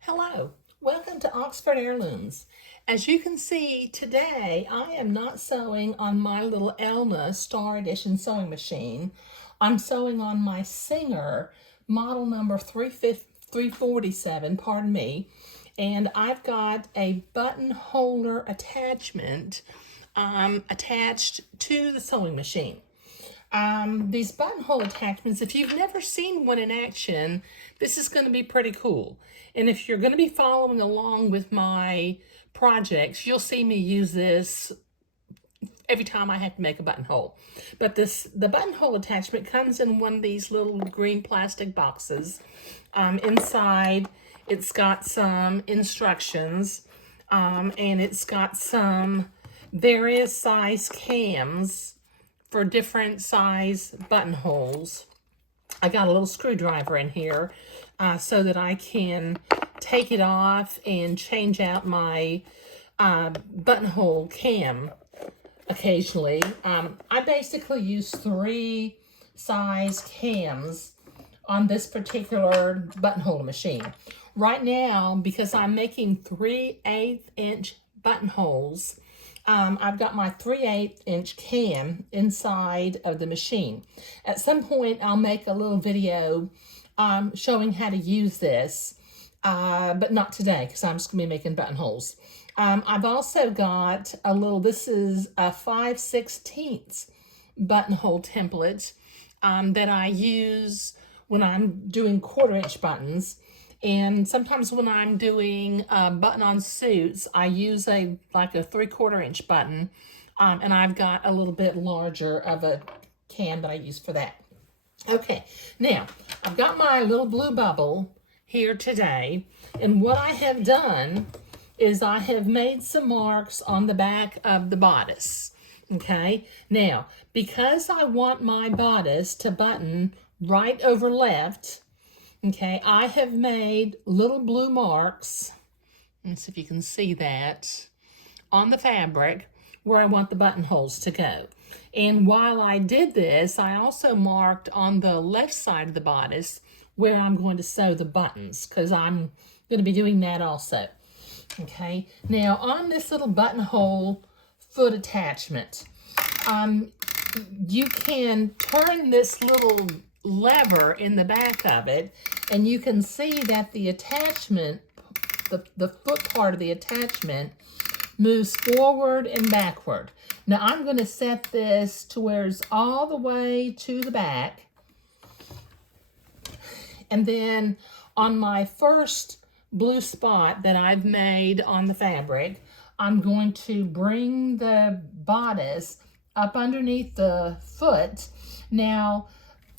Hello, welcome to Oxford Heirlooms. As you can see today, I am not sewing on my little Elna Star Edition sewing machine. I'm sewing on my Singer model number 347, pardon me, and I've got a button holder attachment attached to the sewing machine. These buttonhole attachments, if you've never seen one in action, this is going to be pretty cool. And if you're going to be following along with my projects, you'll see me use this every time I have to make a buttonhole. But the buttonhole attachment comes in one of these little green plastic boxes. Inside, it's got some instructions, and it's got some various size cams for different size buttonholes. I got a little screwdriver in here so that I can take it off and change out my buttonhole cam occasionally. I basically use 3 size cams on this particular buttonhole machine. Right now, because I'm making 3/8" buttonholes, I've got my 3/8" cam inside of the machine. At some point, I'll make a little video showing how to use this, but not today because I'm just going to be making buttonholes. I've also got a little, this is a 5/16 buttonhole template that I use when I'm doing 1/4" buttons. And sometimes when I'm doing button-on suits, I use like a 3/4" button, and I've got a little bit larger of a cam that I use for that. Okay, now I've got my little blue bubble here today, and what I have done is I have made some marks on the back of the bodice. Okay, now because I want my bodice to button right over left, okay, I have made little blue marks, let's see if you can see that, on the fabric where I want the buttonholes to go. And while I did this, I also marked on the left side of the bodice where I'm going to sew the buttons, because I'm going to be doing that also. Okay, now on this little buttonhole foot attachment, you can turn this little lever in the back of it, and you can see that the attachment, the foot part of the attachment, moves forward and backward. Now I'm going to set this to where it's all the way to the back, and then on my first blue spot that I've made on the fabric, I'm going to bring the bodice up underneath the foot. Now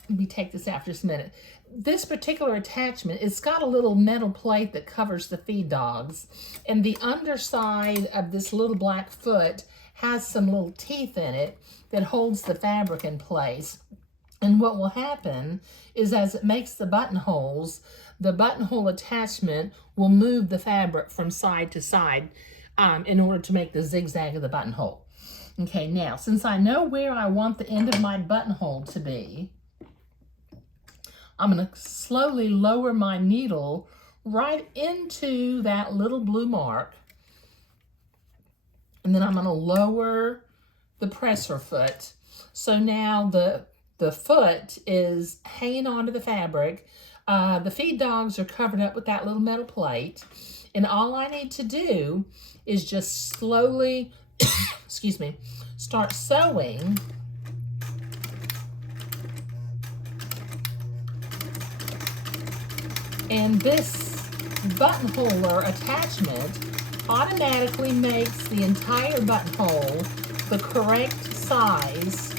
let me take this out for just a minute. This particular attachment, it's got a little metal plate that covers the feed dogs, and the underside of this little black foot has some little teeth in it that holds the fabric in place. And what will happen is as it makes the buttonholes, the buttonhole attachment will move the fabric from side to side in order to make the zigzag of the buttonhole. Okay, now since I know where I want the end of my buttonhole to be, I'm going to slowly lower my needle right into that little blue mark. And then I'm going to lower the presser foot. So now the foot is hanging onto the fabric. The feed dogs are covered up with that little metal plate. And all I need to do is just slowly, excuse me, start sewing and this buttonholer attachment automatically makes the entire buttonhole the correct size,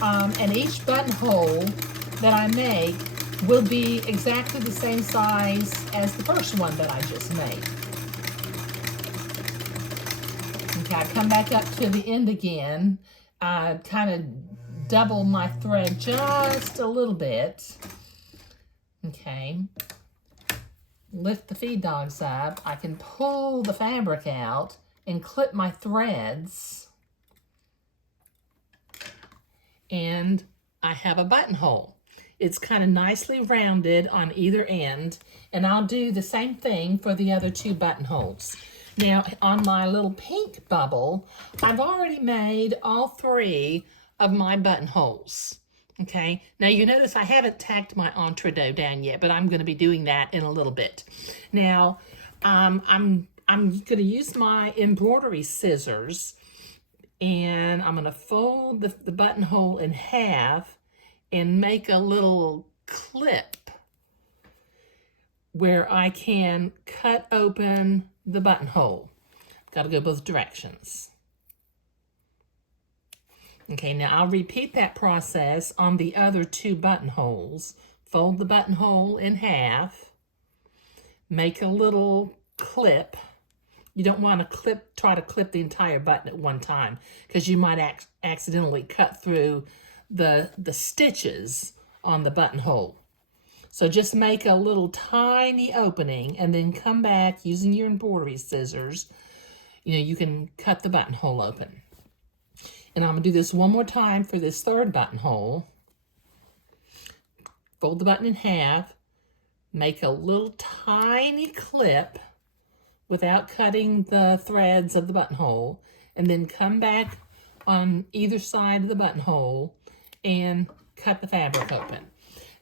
and each buttonhole that I make will be exactly the same size as the first one that I just made. Okay, I come back up to the end again, kind of double my thread just a little bit. Okay. Lift the feed dogs up. I can pull the fabric out and clip my threads, and I have a buttonhole. It's kind of nicely rounded on either end. And I'll do the same thing for the other 2 buttonholes. Now, on my little pink bubble, I've already made all 3 of my buttonholes. Okay, now you notice I haven't tacked my entrecôte down yet, but I'm going to be doing that in a little bit. Now, I'm going to use my embroidery scissors, and I'm going to fold the buttonhole in half and make a little clip where I can cut open the buttonhole. Got to go both directions. Okay, now I'll repeat that process on the other 2 buttonholes. Fold the buttonhole in half, make a little clip. You don't want to try to clip the entire button at one time, because you might accidentally cut through the stitches on the buttonhole. So just make a little tiny opening and then come back using your embroidery scissors. You can cut the buttonhole open. And I'm going to do this one more time for this 3rd buttonhole. Fold the button in half, make a little tiny clip without cutting the threads of the buttonhole, and then come back on either side of the buttonhole and cut the fabric open.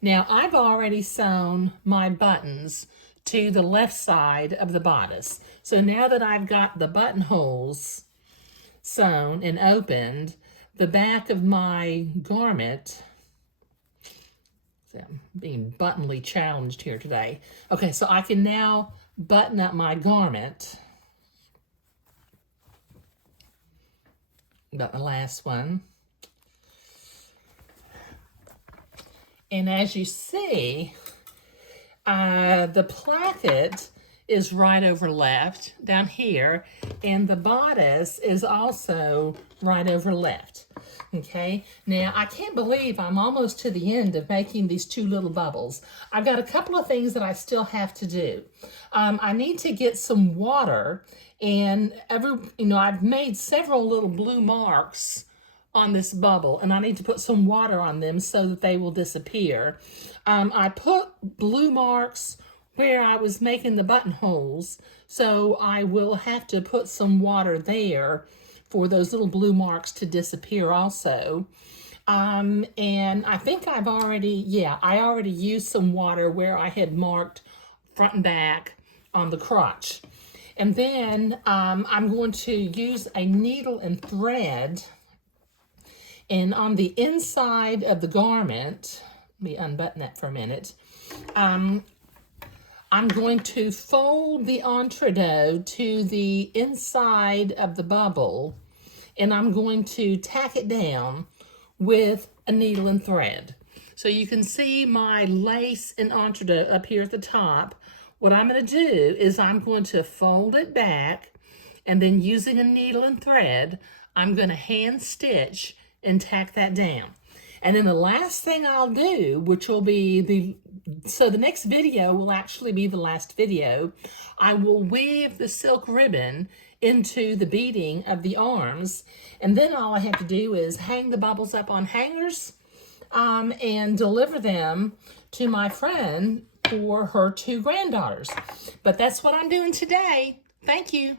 Now, I've already sewn my buttons to the left side of the bodice. So now that I've got the buttonholes sewn and opened, the back of my garment, I'm being buttonly challenged here today. Okay, so I can now button up my garment. Got the last one. And as you see, the placket is right over left down here, and the bodice is also right over left. Okay, now I can't believe I'm almost to the end of making these 2 little bubbles. I've got a couple of things that I still have to do. I need to get some water, and I've made several little blue marks on this bubble, and I need to put some water on them so that they will disappear. I put blue marks where I was making the buttonholes, so I will have to put some water there for those little blue marks to disappear also. And I think I already used some water where I had marked front and back on the crotch. And then I'm going to use a needle and thread, and on the inside of the garment, let me unbutton that for a minute, I'm going to fold the entrecôte to the inside of the bubble, and I'm going to tack it down with a needle and thread. So you can see my lace and entrecôte up here at the top. What I'm going to do is I'm going to fold it back, and then using a needle and thread, I'm going to hand stitch and tack that down. And then the last thing I'll do, which will be the next video will actually be the last video, I will weave the silk ribbon into the beading of the arms, and then all I have to do is hang the bubbles up on hangers and deliver them to my friend for her 2 granddaughters. But that's what I'm doing today. Thank you.